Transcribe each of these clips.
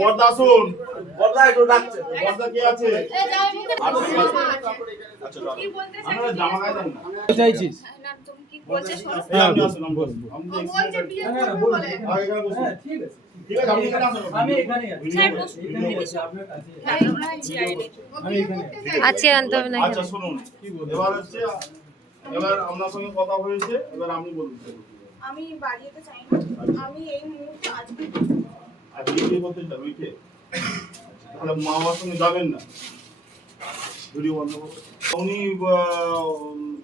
পর্দা আসুন। বর্দা একটু ডাকছে। পর্দা কে আছে? আচ্ছা চাইছিস? আনতে হবে না আচ্ছা শুনুন। এবার হচ্ছে এবার আপনার সঙ্গে কথা হয়েছে এবার আপনি বলুন আমি বাড়ি যেতে চাই না। আমি এই মুহূর্তে আজকে আর বিয়ে করতে চান উইঠে তাহলে মা বাবার সঙ্গে যাবেন না। ভিডিও বন্ধ করো। উনি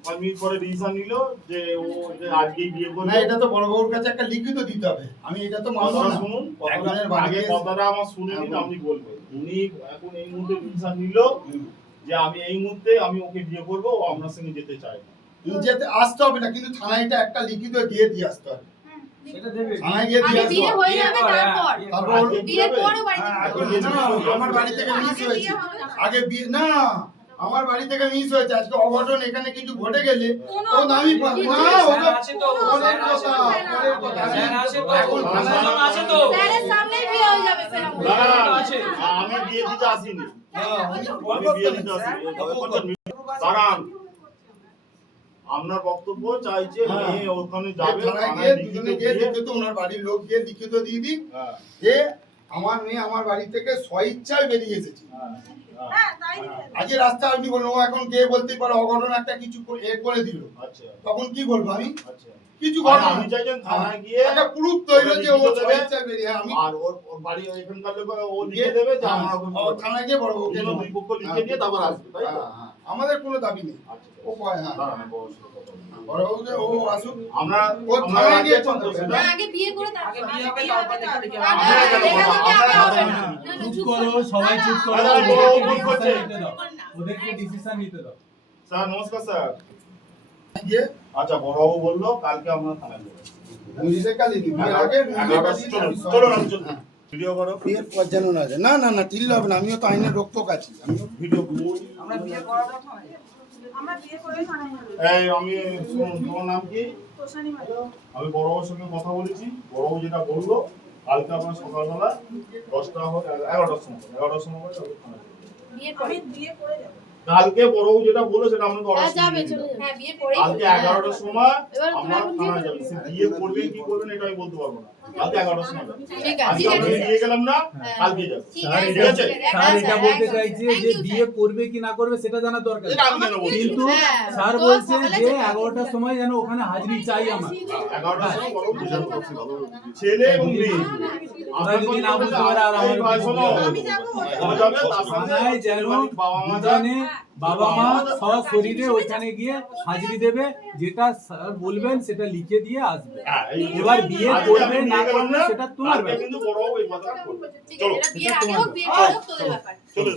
পাঁচ মিনিট পরে ডিসিশন নিল যে ও যে আজকেই বিয়ে করবে। না এটা তো বড় বাবুর কাছে একটা লিখিত দিতে হবে। আমি এটা তো মানবো না। শুনুন আগে কথাটা আমার শুনে নিন হ্যাঁ, আপনি বলবেন উনি এখন এই মুহূর্তে ডিসিশন নিল যে আমি এই মুহূর্তে আমি ওকে বিয়ে করব ও আপনার সঙ্গে যেতে চায় না। যেতে আসতে হবে না কিন্তু থানায় এটা একটা লিখিত দিয়ে দিয়ে আসতে হবে। সেটা থানায় গিয়ে দিয়ে আসতে হবে তারপর। তারপর আজকে বিয়ের যাবে? পরে বাড়ি হ্যাঁ, যেতে এখন না, আমার বাড়ি থেকে মিস হয়েছে। আগে বিয়ে না আমার বাড়ি থেকে মিস হয়েছে। আজকে অঘটন এখানে কিছু ঘটে গেলে আমি না। ওটা আছে তো, কথা। কথা। আছে তো। এখন আছে তো। স্যারের সামনেই বিয়ে হয়ে যাবে সেরকম না, না, না, আছে। আমি বিয়ে দিতে আসিনি। হ্যাঁ, আমি বিয়ে দিতে আসিনি। দাঁড়ান। আপনার বক্তব্য চাইছে যে ওখানে যাবে থানায় গিয়ে দুজনে গিয়ে লিখিত ওনার বাড়ির লোক গিয়ে লিখিত দিয়ে দিক। হ্যাঁ, যে আমার মেয়ে আমার বাড়ি থেকে স্বইচ্ছায় বেরিয়ে এসেছে। হ্যাঁ, হ্যাঁ, হ্যাঁ আজকে রাস্তায় আপনি বলুন ও এখন গিয়ে বলতেই পারে অঘটন একটা কিছু এ করে দিল। আচ্ছা। তখন কি বলব আমি? আচ্ছা। কিছু আমি চাইছেন থানায় গিয়ে একটা প্রুফ তৈরি যে ও স্বইচ্ছায় বেরিয়ে হ্যাঁ, আমি আর ওর ওর বাড়ি এখানকার লোক ও লিখে দেবে যে হ্যাঁ, আমরা থানায় গিয়ে বড় ওকে দুই পক্ষ লিখে দিয়ে তারপর আসবে তাই তো? হ্যাঁ, হ্যাঁ। আমাদের কোনো দাবি নেই। আচ্ছা। ও কয় হ্যাঁ। সবাই চুপ করো। ওদেরকে ডিসিশন নিতে দাও। স্যার নমস্কার স্যার। আচ্ছা বড়বাবু বলল কালকে আমরা থানায় যাব। না না না না ঠিক হবে না। আমিও তো আইনের রক্ষক আছি। আমিও ভিডিও আমরা বিয়ে এই আমি শুনুন তোমার নাম কি? আমি বড়বাবুর সঙ্গে কথা বলেছি। বড়বাবু যেটা বলল কালকে আপনার সকালবেলা দশটা হবে এগারোটার সময় এগারোটার সময় করে আমি বিয়ে করে যাব। কালকে বড়বাবু যেটা বলল সেটা আপনাকে হ্যাঁ, অর্ডার যাবে চলে হ্যাঁ বিয়ের পরেই কালকে হ্যাঁ। এগারোটার সময় আমরা বিয়ে যাব। বিয়ে করবেন কি করবেন এটা আমি বলতে পারব না। কালকে এগারোটার সময় ঠিক আছে ঠিক আছে। নিয়ে গেলাম না হ্যাঁ। কালকে যাব। ঠিক স্যার আছে, ঠিক আছে? স্যার এটা বলতে। চাইছে যে বিয়ে করবে কি না করবে সেটা জানা দরকার। এটা আমি কেন বলছি কিন্তু হ্যাঁ, স্যার বলছে যে যেতে হবে। এগারোটার সময় যেন ওখানে হাজিরি চাই আমার। এগারোটার সময় বড়বাবু বুঝানো করছি ভালো ছেলে এবং মেয়ে। ওরা যদি না বুঝতে পারে? আর আমার আমি যাব, ও যাবে, তার থানায় যেন বাবা মা যায়। দুজনে বাবা মা সব শরীরে ওইখানে গিয়ে হাজিরি দেবে যেটা স্যার বলবেন সেটা লিখে দিয়ে আসবে। হ্যাঁ, এই- এবার বিয়ে আজকে করবে আমি না নিয়ে গেলাম করবে সেটা তোমার আজকে ব্যাপার কিন্তু বড়বাবু এই কথাটা করবে। ঠিক চলো